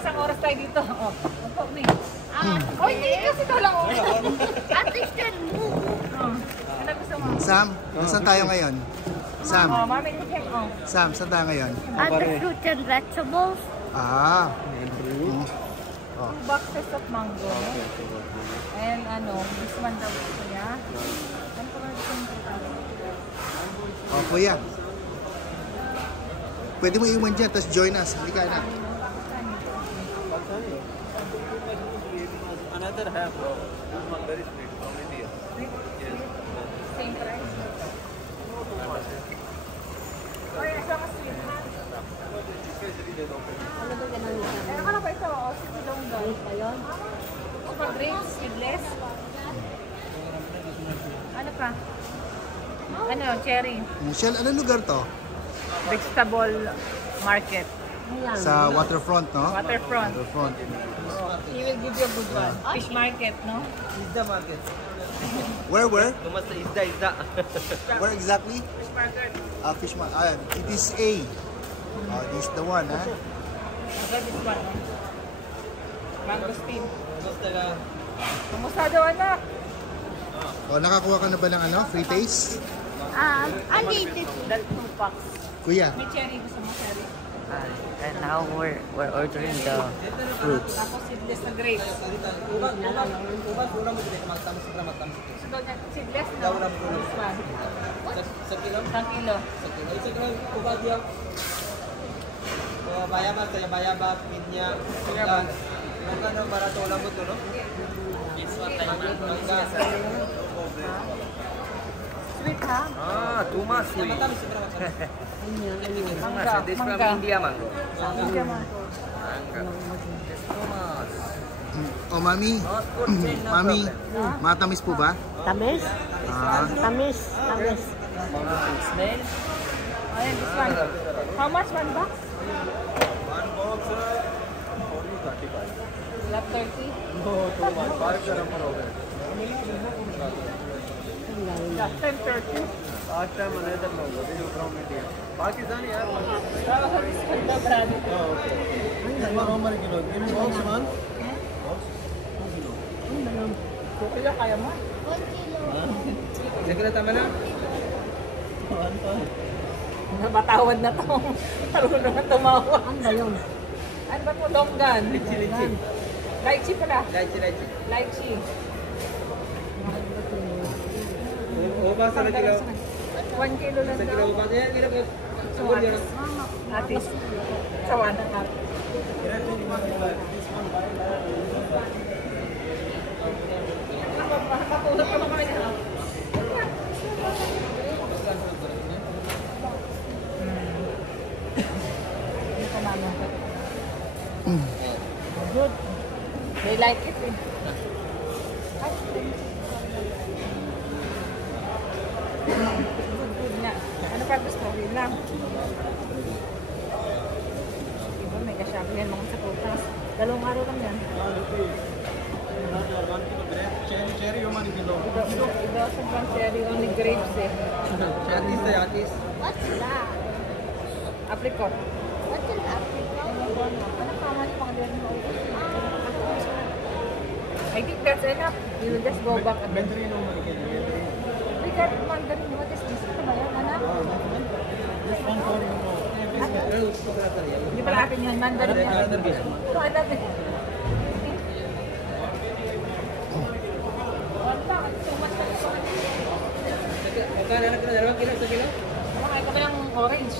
isang oras tayo dito. Oh, opo, May. Oh, hindi kasi ito lang. At least then move. Ano gusto mo? Sam, saan tayo ngayon? Sam. Oh, mami, check. Oh. Sam, saan tayo ngayon? At the fruits and vegetables. Ah. Oh. 2 boxes of mango. And ano, this one daw gusto niya. Ano pa rin gusto niya? Oh, kuya. Pwede mo iwan dyan, tapos join us. Hindi ka na. Another half, bro. This one very sweet from India. Yes. Same price. Oh, yeah, so sweet, ha? Ano ka na ba ito? O, sige daw daw. Pa yun? Super drinks, seedless. Ano pa? Ano, cherry. Michelle, anong lugar to? Vegetable market. Sa waterfront, no? Waterfront. Waterfront. He will give you a good one. Fish market, no? Isda market. Where? Namaste, Isda. Where exactly? Fish market. Fish market. It is A. Oh, this is the one, ha? Aga, this one, no? Mangosteen. Namaste ka. Kamusta daw, anak? Oh, nakakuha ka na ba ng ano? Free taste? I need this. That 2 packs. Kuya. May cherry, gusto mo cherry? And now we're ordering the fruits. Tapos seedless na grapes. Ubag, mura mo din. Magtamis na magtamis. So, seedless na. This one. Sa kilo? 1 kilo. Sa kilo, ubag yung bayaba, pinya, ilan. Magkano barato ulang mo ito, no? Sweet, ha? Ah, too much sweet. Mangga. This from India mango. Mangga, mango. This too much. Oh, mami. Mami, matamis po ba? Tamis? Tamis. Smell? Ayan, this one. How much? 1 box? One box, only 35. Lap 30? No, too much. 5 garam per hour. Last time 30? Last time another logo. This is from India. Pakistani, yaar. Ganda brand. Oh, okay. One kilo. Give me box one. 2 kilo, kaya mo? 1 kilo. Sige na, tama na. Nabatawad na to. Marunong na tumawa. Ano ba yun? Ano ba po, longgan? Litchi. Lychee pala. Lychee. Lychee. Ubas sa kilo. 1 kilo lang Sa kilo daw. ubas. Yan, gila ko. Sabor yun. Atis. Sawan na natin. Patulog ka naman niya. Good. They like it eh. Good nga. Ano pa gusto? Yun lang. Diba may kasyabi yan mga sa prutas. 2 araw lang yan. Cherry yung mani kilo. Ito sa cherry only grapes eh. Atis tayo, atis. What's that? Apricot. What's an apricot? Ano pa man pang I think that's enough. You will just go back and Mandarin yung mani kilo. we got mandarin. What is this? Ito ba yan, anak? This one for you. Hindi pala atin yan. Mandarin yan. Ito, anak eh. Magkano anak na 2 kilo sa kilo? Kumakain ka ba ng orange?